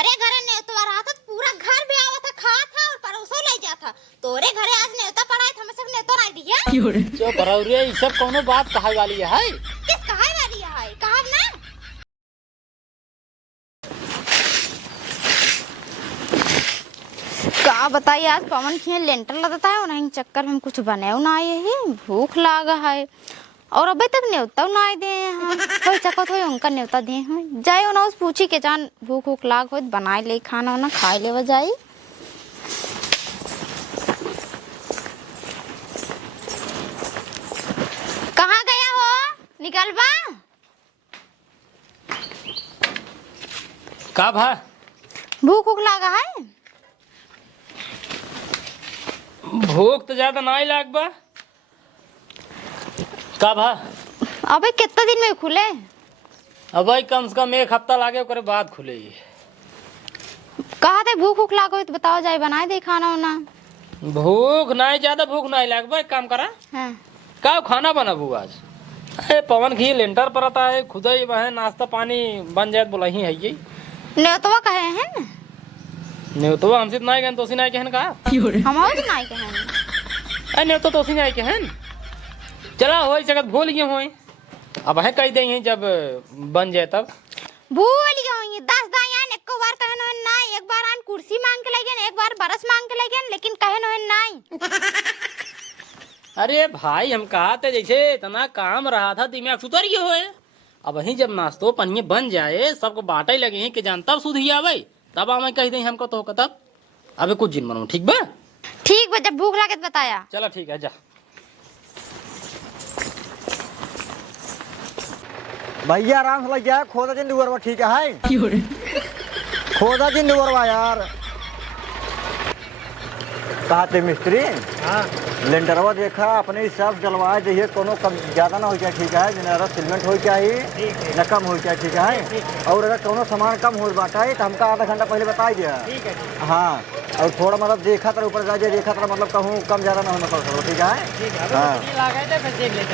हमरे घरे नेवता रहा था, पूरा घर भी आवा था, खा था और परोसो ले जा था। तोरे घरे आज नेवता पड़ा है, हमें सब नेवता नहीं दिया। जो परौरिया ये सब कोनो बात कहे वाली है? किस कहे वाली है? कहा ना का बताइए, आज पवन खिए लेंटर लगता है, उन्हें चक्कर में कुछ बने ना आए ही, भूख लागा है और अभी तक न्योता ना आए दे। हाँ हो सकत हो उनका न्योता दे हैं, जाए ना उस पूछी के जान भूख भूख लाग हो बनाए ले खाना वाना खाए ले वो जाए। कहाँ गया हो? निकल बा। का भा भूख भूख लागा है? भूख तो ज्यादा नहीं लाग बा। का भा अबे कितना दिन में खुले? अब भाई कम से कम एक हफ्ता लागे ओकरे बाद खुले। कहा थे भूख भूख लागो तो बताओ, जाए बनाए दे खाना वाना। भूख नहीं, ज्यादा भूख नहीं लाग बा। एक काम करा, हाँ। का खाना बनाबू आज? अरे पवन घी लेंटर पर आता है, खुद ही वह नाश्ता पानी बन जाए बोला ही है ये। नेवतवा कहे हैं ना? नहीं तो हमसे तो नहीं कहन, तो नहीं कहन का हमारे नहीं कहे हैं। अरे नहीं तो नहीं कहन। चला हो जगत भूल गए हो, अब है कह देंगे जब बन जाए तब। भूल गई 10 दायान एक बार कहन हो ना, एक बार आन कुर्सी मांग के लेगन, एक बार बरस मांग के लेगन, लेकिन कहन हो नहीं। अरे भाई हम कहा थे जैसे इतना काम रहा था दिमाग सुधर गए हो। अब वही जब नाश्तो पनिये बन जाए सबको बांटे लगे हैं कि जान तब सुध ही आवे, तब हमें कह दें हमको तो तब। अबे कुछ दिन मनो ठीक बा? ठीक बा, जब भूख लगे तो बताया। चलो ठीक है जा। भैया आराम से लग जाए, खोदा दिन दुवरवा ठीक है? खोदा दिन दुवरवा यार। कहा थे मिस्त्री? हाँ। लेंटरवा देखा अपने हिसाब डलवाए देखिए, कोनो कम ज्यादा ना हो जाए ठीक है, जिन्हें सीमेंट हो चाहिए न कम हो जाए ठीक है। और अगर कोनो सामान कम हो बाटा है तो हमका आधा घंटा पहले बता दिया। हाँ, और थोड़ा मतलब देखा था ऊपर जाए, देखा था मतलब कहूँ कम ज्यादा ना होना पड़ ठीक है।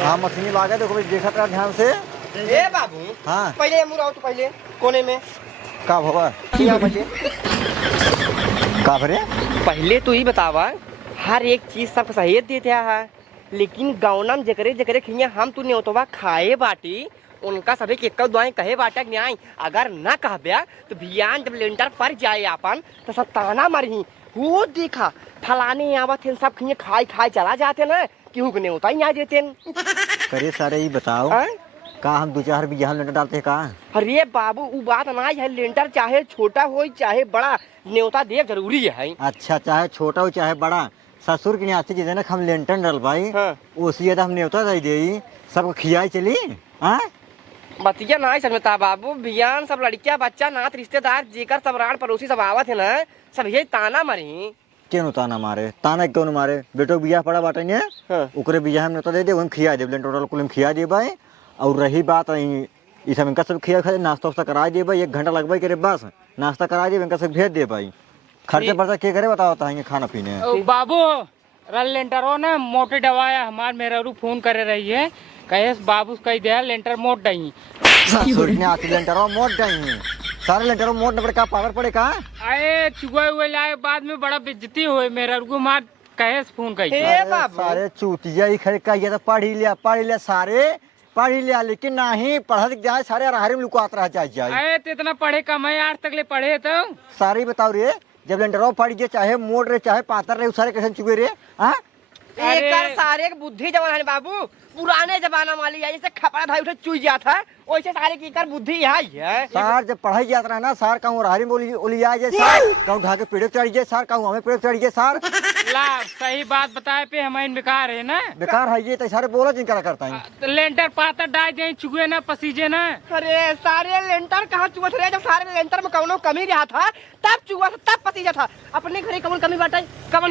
हाँ मशीनी लागे देखो, देखा था ध्यान से। ए बाबू, हाँ पहले मुराओ तो पहले कोने में का होगा का भरे? पहले तो ही बतावा, हर एक चीज सबको सही देते है, लेकिन गाँव जकरे जकरे खिया हम तू न्योतवा खाए बाटी, उनका सभी के दुआएं कहे बाटा न्याय। अगर ना कहब्या तो भियान जब लेंटर पर जाए अपन तो सब ताना मरही, वो देखा फलाने आवत सब खिया खाए खाए चला जाते ना, क्यों न्योता ही आ देते। करे सारे ही बताओ का हम 2-4 बीघा लेंटर डालते हैं का? अरे बाबू वो बात ना है, लेंटर चाहे छोटा हो चाहे बड़ा न्योता दे जरूरी है। अच्छा, चाहे छोटा हो चाहे बड़ा, ससुर की न्यासी जितने हम लेंटर डल भाई उसी ज्यादा हम न्योता दे दे, सबको खियाई चली। हाँ बतिया ना समझता बाबू, भियान सब लड़कियां बच्चा नात रिश्तेदार जेकर सब राण पड़ोसी सब आवत है ना, सब ये ताना मरी। क्यों ताना मारे? ताना क्यों मारे? बेटो बियाह पड़ा बाटे ने, ओकरे बियाह हम न्योता दे दे, हम खिया दे, लेंटर कुल हम खिया दे भाई। और रही बात इस इनका सब खिया खा नाश्ता वास्ता करा दे भाई, 1 घंटा लगवाई करे बस, नाश्ता करा दे, इनका सब भेज दे भाई। खर्चे पर्चा क्या करे बताओ, बताएंगे खाना पीने। बाबू रल लेंटर हो ना मोटे दवाया, हमार मेरा फोन करे रही है, कहे बाबू कह दिया लेंटर मोट दही। लेंटर मोट दही, सारे लेंटर मोट न पड़े का पावर पड़े का? अरे चुगए हुए लाए बाद में बड़ा बेइज्जती हुए मेरा मार कहे फोन कर। सारे चूतिया ही खड़े कहिए तो पढ़ ही लिया सारे पढ़ ही लिया, लेकिन नहीं पढ़ा जाए सारे अरहरी में लुकात रह जाए। अरे तो इतना पढ़े कम है आज तक ले पढ़े तो सारे बताओ रे, जब लेंटर पढ़ गए चाहे मोड़ रहे चाहे पातर रहे सारे कैसे चुके रे? हाँ सारे बुद्धि जवान है बाबू, पुराने जमाना वाली है, जैसे खपड़ा भाई उठे चुई जाता है वैसे सारे की कर बुद्धि है। सार जब पढ़ाई जाता रहा ना, सार कहूँ अरहरी में उली आ जाए, सार कहूँ ढाके पेड़ चढ़ जाए, सार कहूँ हमें पेड़ चढ़ जाए। सार ला सही बात बताए पे हमारे बेकार है ना, बेकार है ये तो सारे बोला जिनका करता है। तो लेंटर पातर डाल दे चुगे ना पसीजे ना। अरे सारे लेंटर कहाँ चुआ थे, जब सारे लेंटर में कौनो कमी रहा था तब चुआ था, तब पसीजा था। अपने घरे कमन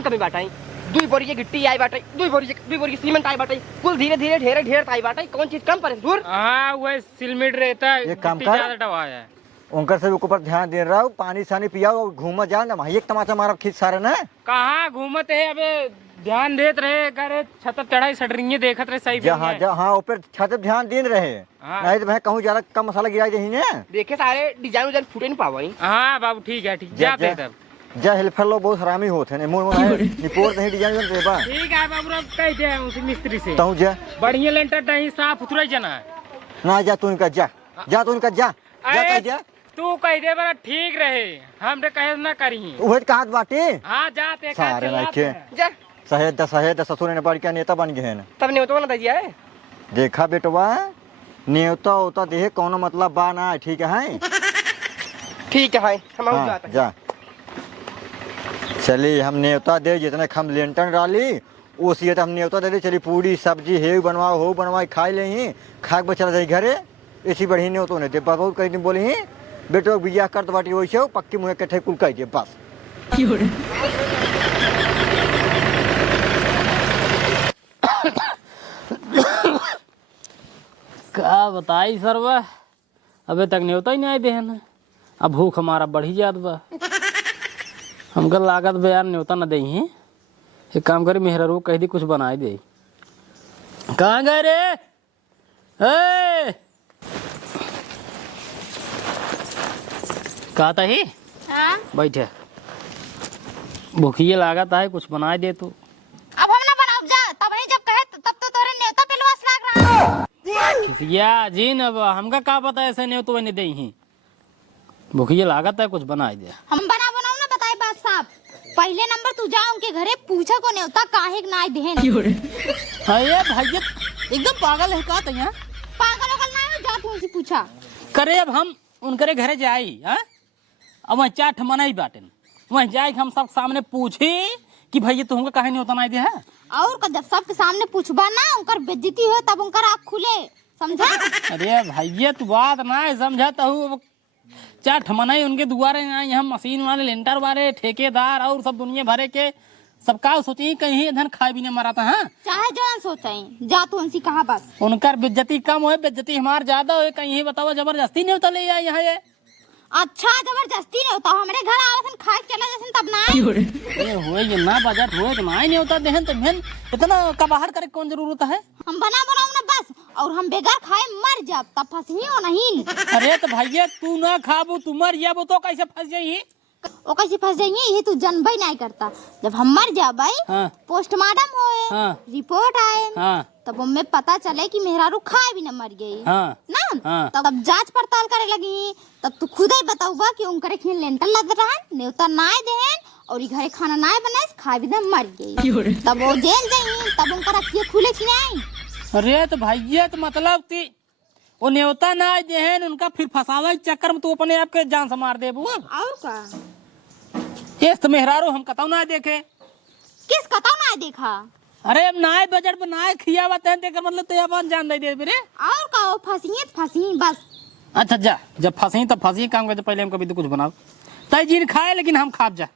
कमी बाटाई 2 बोरी गिट्टी आई बाटे, 2 बोरी सीमेंट आई बाटे, कुल धीरे धीरे ढेर आई बाटे, कौन चीज कम पड़े दूर। हाँ वही सिलमिट रहता है, एक काम कर, उनकर से ऊपर ध्यान दे रहा हूँ, पानी सानी पियाओ और घूम जा ना, वहीं एक तमाचा मारा खींच सारे ना। कहाँ घूमत है अबे, ध्यान देत रहे करे छत चढ़ाई सटरिंगे देखत रहे सही जहाँ जहाँ ऊपर छत पे ध्यान दिन रहे, हाँ। नहीं तो मैं कहूँ ज्यादा कम मसाला गिरा दही ने। देखे सारे डिजाइन उजाइन फूटे नहीं पावा। हाँ बाबू ठीक है, ठीक जाते हैं तब। जा हेल्पर लोग बहुत हरामी होते हैं, मुंह रिपोर्ट नहीं डिजाइन में देबा। ठीक है बाबू, अब कह दे उसी मिस्त्री से तू जा बढ़िया लेंटर नहीं साफ सुथरा जना है ना, जा तू इनका जा, जा तू इनका जा, जा अरे, कह जा। तू कह दे बड़ा ठीक रहे, हम तो कहे ना करी। वही कहा बाटी हाँ जाते सारे रखे जा सहेद ससुर ने बढ़ के नेता बन गए हैं। तब नहीं तो ना दजिया है। देखा बेटवा, न्योता होता देहे कोनो मतलब बा ना, ठीक है। ठीक है भाई, हम हाँ, जाते हैं। जा चलिए हम न्योता दे, जितने हम लेंटन डाली उसी हम न्योता दे दे। चलिए पूरी सब्जी हे बनवाओ हो बनवाई खा ले ही, खा के चला जाए घरे। ऐसी बढ़ी नहीं होता दे बहुत कहीं दिन बोली ही बेटो बिया कर तो बाटी वैसे हो पक्की मुँह कट्ठे कुल कह दे बस। क्या बताई सरवा, अबे तक न्योता ही नहीं आए देहन। अब भूख हमारा बढ़ी जात बा, हमका लागत बे यार न्योता न दे ही। एक काम करे मेहरा रो कह दी कुछ बनाए दे। कहाँ गए रे? कहता ही हाँ? बैठे, भूखिए लागत है, कुछ बनाए दे तू। अब हम ना बनाओ जा, तब नहीं जब कहे तब तो तोरे न्योता पे लवास लाग रहा है। खिसिया जी न, अब हमका क्या पता ऐसे न्योता तो नहीं दे ही। भूखिए लागत है, कुछ बनाए दे। हम बनाओ ना, बताए बात साहब। पहले नंबर तू जा उनके घरे पूछा को न्योता काहे के नाय देहन। अरे भैया एकदम पागल है का तैया? पागल होगल ना हो, जा तू उनसे पूछा। करे अब हम उनकरे घरे जाई, हाँ? अब वहाँ चाट मनाई बाटेन, वहाँ जाए हम सब सामने पूछी कि भैया तुमको काहे नहीं होता नहीं दे है। और जब सबके सामने पूछबा ना, उनकर बेइज्जती हो तब उनकर आँख खुले, समझा? अरे भैया तू बात ना समझता हूँ, चाट मनाई उनके दुआरे यहाँ मशीन वाले लेंटर वाले ठेकेदार और सब दुनिया भरे के सब का सोची कहीं इधर खाए भी नहीं मरा था। हाँ चाहे जो सोचाई, जा तू उनसे कहा बस। उनकर बेइज्जती कम हो, बेइज्जती हमार ज्यादा हो, कहीं बताओ जबरदस्ती नहीं होता ले यहाँ ये। अच्छा जबरदस्ती नहीं होता, हमारे घर आवसन खाए चला जैसे तब ना ये हुए ये ना बजट हुए तो ना ही नहीं होता देहन, तो बहन इतना का बाहर करे कौन जरूरत है। हम बनाओ ना बस, और हम बेकार खाए मर जाब तब फंसी हो नहीं। अरे तो भैया तू ना खाबू तू मर जाबू तो कैसे फंस जाई? ओ कैसे फंस जाएंगे ये तू जनबई नहीं करता। जब हम मर जा भाई, हाँ। पोस्टमार्टम होए, हाँ। रिपोर्ट आए, हाँ तब हमें पता चले कि मेहरारू खाए भी न मर गई। हाँ ना हाँ। तब जांच पड़ताल करे लगी, तब तू खुद ही बताऊबा कि उनकरे खिन लेंटर लद रहन, न्योता नाय देहन और ई घरे खाना नाय बनाए, खा भी न मर गई। तब वो जेल गई, तब उनकर अखिए खुले कि नहीं। अरे तो भैया तो मतलब ती वो न्योता ना देहन उनका फिर फसावा के चक्कर में तू अपने आप के जान से मार देबू। और का ये तो मेहरारू हम कतौ ना देखे। किस कतौ ना देखा? अरे अब नाय बजट पर नाय खियावत है तेकर मतलब ते अपन जान दे दे रे। और का वो फंसी बस। अच्छा जा, जब फंसी तब फंसी काम कर, पहले हम कभी तो कुछ बनाओ तय जीन खाए लेकिन हम खाब जा।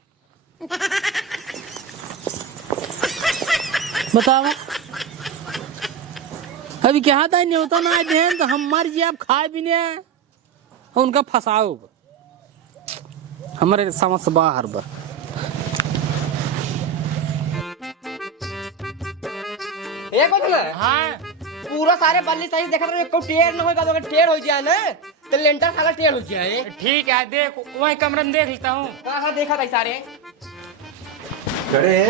बताओ अभी क्या था नहीं होता ना देन तो हम मर जाए, खाए भी नहीं और उनका फंसाओ हमारे समझ से बाहर बा। एक बात ना, हाँ पूरा सारे बल्ली सही देखा रहे, को टेढ़ न होगा, अगर टेढ़ हो जाए ना तो लेंटर खाना टेढ़ हो जाए। ठीक है, देख वही कमरे में देख लेता हूँ। कहाँ देखा था सारे? करे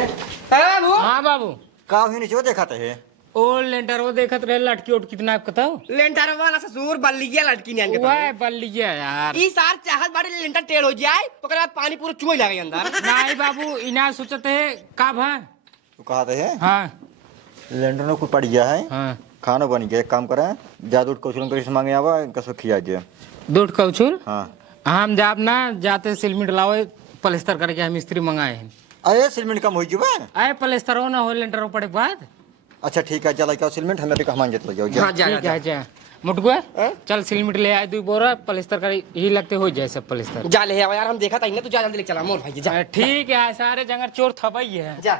हाँ बाबू, हाँ बाबू का ही नीचे देखा थे ओ लेंटर वो देखत रहे लटकी उटकी कितना कता लेंटर वाला ससुर बल्लिया लटकी नहीं वह बल लीजिए यार। ई सार चाहत बाड़ी लेंटर टेढ़ हो जाए तो ओकरा बाद पानी पूरा चुए लगे अंदर। नहीं बाबू इना सोचते का भा। तू कहा थे हाँ लेंटर में कुछ पड़ गया है, हाँ खाना बन गया। एक काम करें जादू कौशल कर मांगे आवा इनका सब खिया दिया। दूध कौछुल हाँ हम जाब ना जाते सिलमिट लाओ पलस्तर करके हम मिस्त्री मंगाए हैं। अरे सीमेंट कम हो जुबा। आए पलस्तर हो ना हो लेंटर पड़े के बाद। अच्छा ठीक है, चला क्या सीमेंट हमें तो मान जाते जाओ जा। हाँ, जा, ठीक जा। है जा मुटको चल सिलमिट ले आए 2 बोरा पलस्तर कर ही लगते हो जाए सब पलस्तर। जा ले यार, हम देखा था इन्हें, तू जा जल्दी लेके चला मोर भाई जा। ठीक है सारे जंगर चोर थपाई है। जा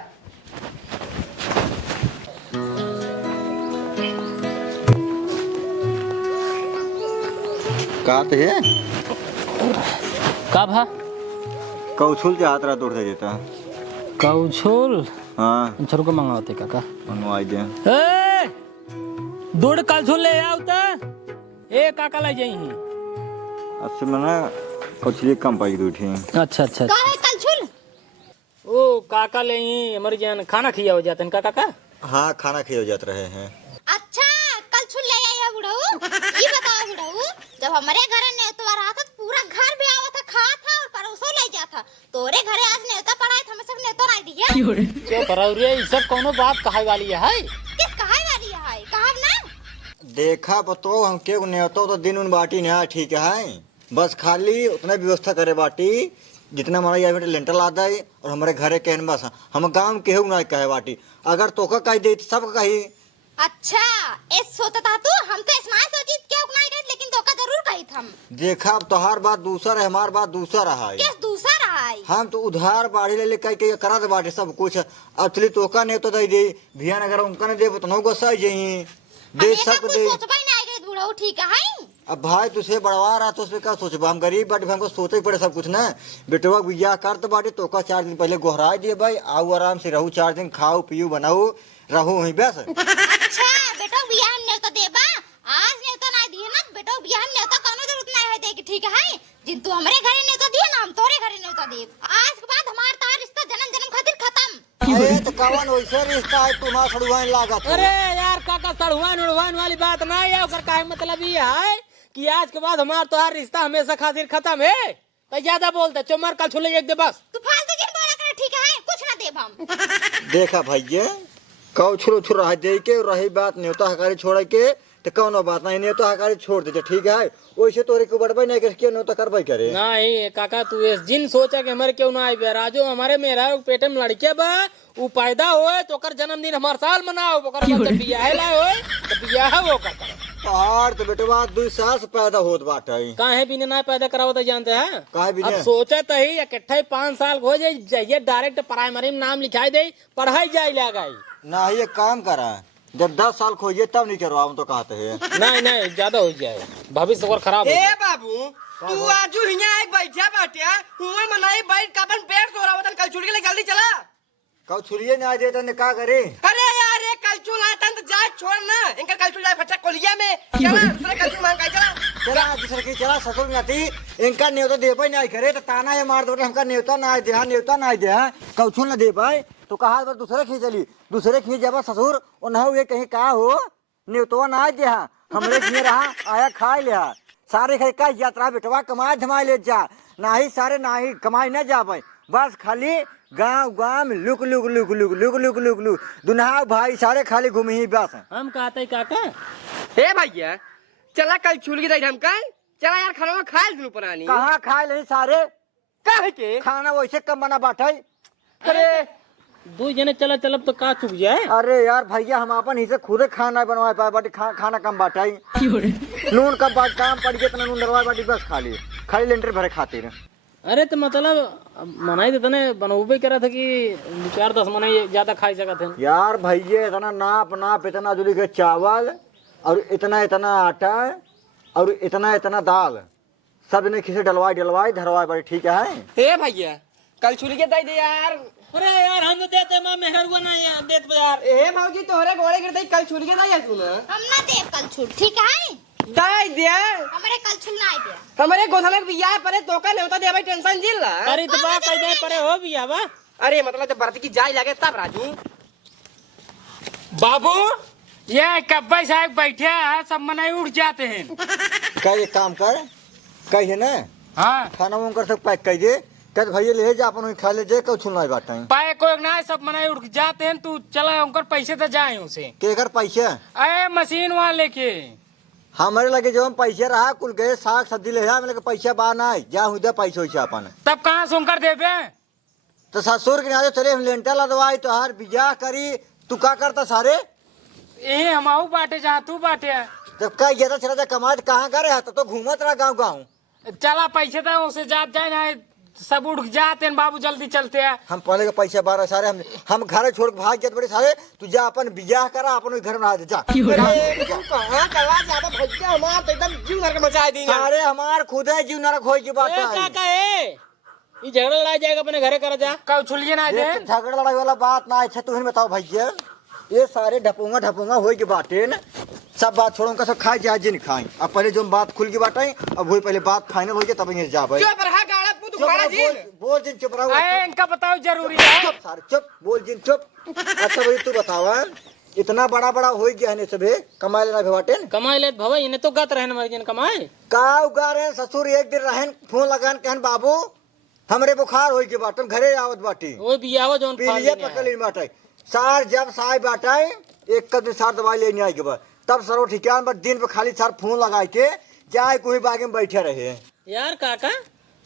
कहा थे का भा कौशल से हाथ रहा तोड़ दे देता। कौछोल हाँ छरू को मंगाते काका मंगवाई दे। ए दूध कलछुल ले आओ त ए काका ले जाई। अच्छा मैंने कौशली कम पाई दूठी। अच्छा अच्छा का है कलछुल? ओ काका ले ही हमारे जान खाना खिया हो जाते हैं काका का। हाँ खाना खिया जाते रहे हैं। अच्छा कलछुल ले आई है बुढ़ऊ। ये बताओ बुढ़ऊ, जब हमारे घर नेवता रहा था तो पूरा घर भी आवा था, खा था और परोसो ले जा था। तोरे घरे आज नेवता पड़ा है, हमें सब नेवता नहीं दिया। क्यों कराऊ रे ये सब कोनो बात कहाई वाली है? किस कहाई वाली है? कहा ना देखा बताओ हम के नेवता तो दिन उन बाटी नहीं ठीक है, बस खाली उतना व्यवस्था करे बाटी जितना हमारा यहाँ लेंटर लादा है और हमारे घरे कहन बस हम गांव केहू ना कहे बाटी। अगर तोका कही दे सब कही। अच्छा ए सोचता था तू, हम तो इसमाय सोची क्या उकनाई गए, लेकिन धोखा जरूर कही थम। देखा अब तोहार बात दूसरा है, हमार बात दूसरा है। किस दूसरा रहा है? हम तो उधार बाड़ी ले कह के करा दे बाटे सब कुछ। असली तोका ने तो दे दे भियान, अगर उनका ने दे तो नो गुस्सा जही दे सब दे। सोचबा ही नहीं गए बुढ़ऊ, ठीक है? अब भाई तुझसे बढ़वा रहा तो उसमें क्या सोचबा, हम गरीब बाटे हमको सोचे ही पड़े सब कुछ ना। बेटवा बिया कर तो बाटे तोका 4 दिन पहले गोहरा दिए भाई, आओ आराम से रहू 4 दिन, खाओ पियो बनाओ रहू वहीं बस। अच्छा बेटो बियाह नेवता देबा, आज नेवता नहीं दिए ना बेटो बियाह नेवता कोनो जरूरत नहीं है दे के, ठीक है? जिन तू हमरे घरे नेवता दिए ना हम तोरे घरे नेवता देब। आज के बाद हमार तार रिश्ता जन्म जन्म खातिर खत्म। अरे तो कवन वैसे रिश्ता है तुम्हारा सड़ुआन लागत। अरे यार काका सड़ुआन उड़वान वाली बात ना है, ओकर काहे मतलब ये है कि आज के बाद हमार तोहार रिश्ता हमेशा खातिर खत्म है। तो ज्यादा बोलते चोमर कल छुले एक दे बस। तू फालतू जिन बोला कर, ठीक है? कुछ ना देब हम। देखा भैया कौ छुरो छुरो रह दे के रही बात न्योता हकारी छोड़ के तो कौनो बात नहीं, न्योता हकारी छोड़ दे ठीक है। वैसे तोरे को बढ़बे नहीं करके न्योता करबे करे। नहीं काका तू इस जिन सोचा कि हमारे क्यों ना आई बे राजो, हमारे मेरा पेटे में लड़के बा वो पैदा होए तो कर जन्मदिन हमार साल मनाओ, ओकर बाद जब बियाह लाए होए तो बियाह वो कर। तोहार तो बेटवा 2 साल से पैदा होत बाटे। काहे बिना ना पैदा करावत है जानते हैं? काहे बिना? अब सोचे तो ही इकट्ठे 5 साल हो जाए जाइए डायरेक्ट प्राइमरी में नाम लिखाई दे, पढ़ाई जाए लगाई। ना ये काम करा, जब 10 साल खोइए तब नहीं करवाऊं तो कहते हैं। नहीं नहीं ज्यादा हो जाए, भविष्य और खराब हो ए जाए। बाबू तू आजू हिया एक बैठा बाटिया हुए मनाई बैठ कापन पेट तोरा वतन कल छुड़ के ले जल्दी चला। कौ छुरिए ना दे तो का करे? अरे यार ये कल छुड़ आता तो जा छोड़ ना, इनका कल छुड़ जाए फटा कोलिया में चला दूसरे कल छुड़ मांग के चला। चला दूसरे की चला ससुर नाती इनका न्योता दे पाई नहीं करे तो ताना ये मार दो हमका न्योता ना दे, न्योता ना दे कौ छुल ना दे पाए तो कहा पर दूसरे खींच चली, दूसरे खींच जाबा ससुर और ना हुए कहीं का हो न्योतवा ना दे हमरे घी रहा आया खा लिया सारे खाई का यात्रा बेटवा कमाए धमाए ले जा, ना ही सारे ना ही कमाई न जा पाए, बस खाली गांव गांव में look look look look look look look look दुल्हा भाई सारे खाली घूमी ही बस। हम कहते काका हे भैया चला कल छुड़ के दई हम का चला यार खाना में खा लू पुरानी। कहाँ खाए नहीं सारे काहे के खाना वैसे कम बना बाटे। अरे 2 जने चला चलब तो का चुक जाए। अरे यार भैया हम अपन ही से खुदे खाना बनवाए पाए बाटी खाना कम बाटाई नून कम बाट काम पड़ गया इतना नून डरवाए बाटी बस खाली खाली लेंटर भरे खातिर। अरे तो मतलब मनाई देते ने बनवबे करा था कि 4-10 मनाई ज्यादा खाई सकते हैं। यार भैया इतना नाप नाप इतना जुली के चावल और इतना इतना आटा और इतना इतना दाल सब ने खिसे डलवाए धरवाए बाटी ठीक है। हे भैया कल छुड़ के दई दे यार। अरे यार हम तो देते मां मेहरगो ना यार देत यार। ए भौजी तोहरे गोड़े गिर दई कल छुड़ के दई सुन हम ना देब कल छूट, ठीक है? दई दे हमरे कल छूट ना दे। हमारे गोधले बियाह परे तोका नहीं होता दे भाई टेंशन जिल ला। अरे तो बा कह परे हो बिया बा। अरे मतलब जब बरत की जाय लगे तब राजू। बाबू ये कब्बई साहब बैठे हैं सब मनाई उठ जाते हैं। का एक काम कर कहिए ना हाँ खाना उनकर सब पैक कर दे कह भैया ले जा अपन खा ले जे कौ छुलना बाटे पाए कोई ना सब मनाई उठ जाते हैं, तू चला उनकर पैसे तो जाए उसे के कर पैसे अरे मशीन वहाँ लेके हमारे लगे जो हम पैसे रहा कुल गए साग सब्जी ले मेरे लगे पैसा बा नहीं जा हुआ पैसे वैसे अपन तब कहाँ से उनकर देवे। तो ससुर के नाते चले हम लेंटर लदवाई तो हर बिया करी तू का करता सारे ये हमाऊ बाटे जहाँ तू बाटे जब का चला जा कमाट कहाँ करे तब तो घूमत रहा गाँव गाँव। चला पैसे तो उसे जात जाए ना सब उठ जाते हैं बाबू, जल्दी चलते हैं। हम पहले के पैसे बारह सारे हम घर छोड़ के भाग जाते बड़े सारे। तू जा अपन बियाह करा, अपन घर में रह दे जा। अरे तू कहाँ कहाँ ज्यादा भैया हमार तो एकदम जीव नरक मचा देंगे। सारे हमार खुद है जीव नरक होई की बात ए, है। काका ए, ये झगड़ा लड़ा जाएगा अपने घरे कर जा, कल छुलिए ना दे। ये झगड़ा लड़ाई वाला बात ना अच्छा। तू ही बताओ भैया, ये सारे ढपूंगा होई के बाटे न, सब बात छोड़ो उनका सब खाए जाए जिन खाए। अब पहले जो बात खुल के बाटे, अब वही पहले बात फाइनल हो जाए तब ये जा भाई। चुप रहा गाड़ा तू तुम्हारा जीव। बोल जिन चुप रहो। अरे इनका बताओ जरूरी है। चुप सारे चुप, बोल जिन चुप। अच्छा भाई तू बतावा, इतना बड़ा बड़ा हो गया है सबे, कमाए लेना भी बाटे न। कमाई ले भवा, इन्हें तो गत रहने मर्जी कमाए। का उगा रहे ससुर एक दिन रहन फोन लगान कहन बाबू हमरे बुखार होई के बाटे, घरे आवत बाटी। वो भी आवो जोन पीलिए पकड़ ली बाटे। सार जब साय बाटे एक कदम सार दवाई लेने आई के बाद तब सरो ठिकान पर दिन पे खाली सार फोन लगाए के जाए कोई बागे में बैठे रहे। यार काका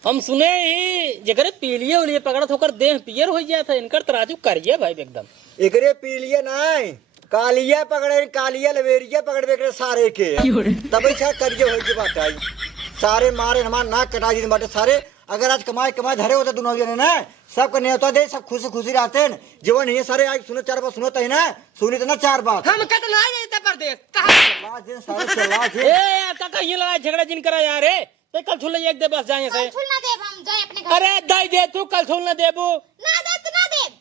हम सुने ही जगरे पीलिए उलिए पकड़त होकर देह पियर हो जाता है, इनकर तराजू करिए भाई एकदम। एकरे पीलिए नहीं, कालिया पकड़े, कालिया लवेरिया पकड़े एकरे सारे के तभी छा करिए होई के बात आई। सारे मारे हमार नाक कटा दी बाटे सारे। अगर आज कमाए कमाए धरे होते दोनों जने ना, सबका न्योता दे, सब खुशी खुशी रहते न। जीवन ये सारे आज सुनो 4 बात सुनते है ना, सुनी तो ना 4 बात। हम कत ना जाते परदेश कहाँ सारे चला के ए काका ये लड़ाई झगड़ा जिन करा यार है तो कल छुल एक दे बस जाए से। छुल ना देब हम जाए अपने घर। अरे दाई दे तू कल छुल न देबू ना दे तो ना देब।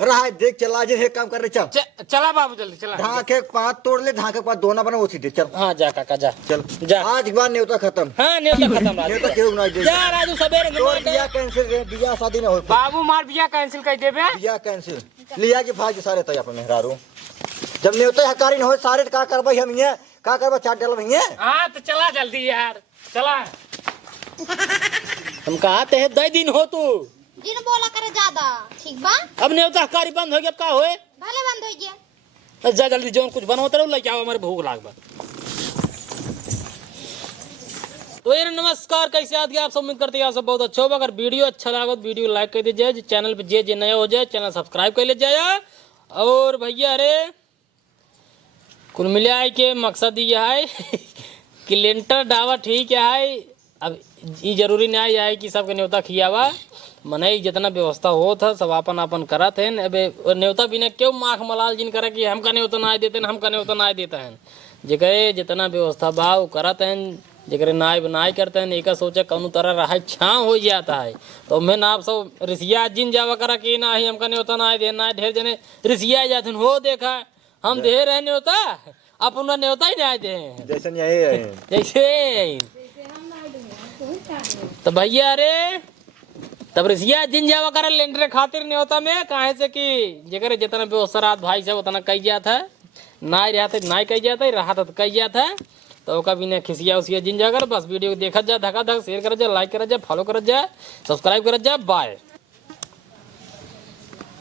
रहा देख चला जे है काम कर रहे। चल चला बाबू जल्दी चला। ढाके पात तोड़ ले, ढाके पात दोना बना वो सीधे चल। हाँ जा काका जा चल जा। आज के बाद न्योता खत्म। हाँ न्योता खत्म राजू। न्योता क्यों ना दे जा राजू सवेरे तोड़ बिया कैंसिल रे, बिया शादी ना हो। बाबू मार बिया कैंसिल कर देबे। बिया कैंसिल लिया के भाग सारे तय अपन मेहरारू। जब न्योता हकारी न हो सारे का करबई हम ये का करबा चाट डाल भैया। हाँ तो चला जल्दी यार चला। हम कहते हैं 2 दिन हो तू जिन बोला करे ज्यादा ठीक बा। अब न्योता हकारी बंद हो गया, अब का होए? भले बंद हो गया। जा जल्दी जो कुछ बनवाते रहो लेके आओ, हमारे भूख लाग बा। तो यार नमस्कार, कैसे आज आप सब उम्मीद करते हैं आप सब बहुत अच्छा होगा। अगर वीडियो अच्छा लगा तो वीडियो लाइक कर दीजिए, चैनल पे जे नया हो जाए चैनल सब्सक्राइब कर ले जाए। और भैया अरे कुल मिलाए के मकसद ये है कि लेंटर डावा ठीक है। अब ये जरूरी नहीं है कि सबके न्योता खियावा, मने जितना व्यवस्था हो था सब अपन अपन करत है। अब न्योता बिना क्यों माख मलाल जिन करे कि हमका न्योता ना देते हैं, हमका न्योता ना देता है। जगह जितना व्यवस्था बा वो करत हैं, जगह नाय बनाई करते हैं। एक सोचे कौन तरह रहा छाँव हो जाता है तो मैं ना आप सब ऋषिया जिन जावा करा कि ना ही हमका न्योता ना देना। ढेर जने ऋषिया जाते हो देखा हम दे रहे न्योता, अपन न्योता ही नहीं दे जैसे यही है जैसे। तो भैया अरे तब ऋषिया जिन जावा कर लेंटर खातिर न्योता में काहे से कि जगह जितना व्यवस्था रात भाई साहब उतना कही जाता है, ना रहते ना कही जाता है, रहा तो कही जाता है। तो कभी ने खिसिया उसिया जिन जाकर बस वीडियो देखा जा, धका धक शेयर कर जा, लाइक कर जा, फॉलो कर जा, सब्सक्राइब कर जा। बाय।